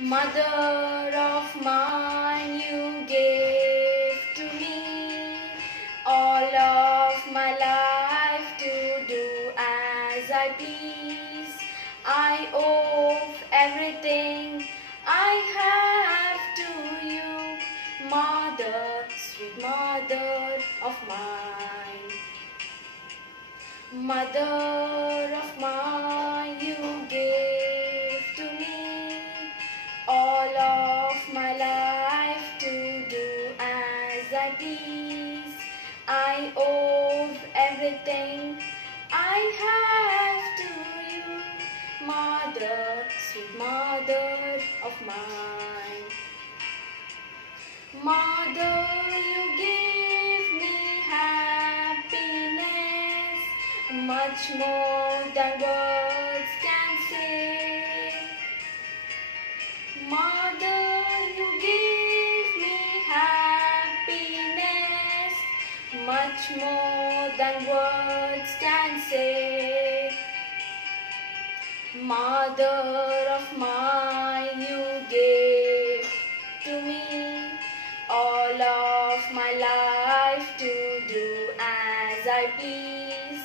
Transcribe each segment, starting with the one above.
Mother of mine, you gave to me all of my life to do as I please. I owe everything I have to you, Mother, sweet Mother of mine. Mother of mine, you gave to me all of my life to do as I please. I owe everything I have to you, Mother, sweet Mother of mine. Mother, you give me happiness, much more than words can say. Mother, you give me happiness, much more than words can say. Mother of mine, you gave to me all of my life to do as I please.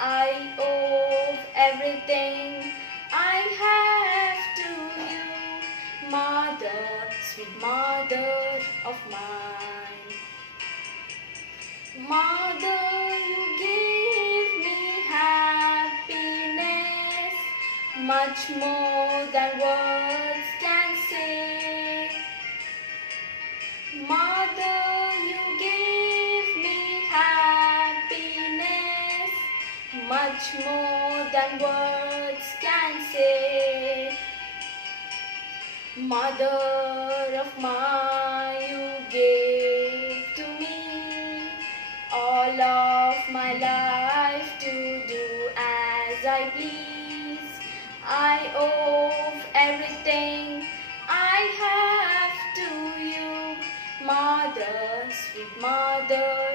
I owe everything I have to you, Mother, sweet Mother of mine. Mother, you give me happiness, much more than words can say. Mother, you give me happiness, much more than words can say. Mother of mine, you gave to me all of my life to do as I please. I owe everything I have to you, Mother, sweet Mother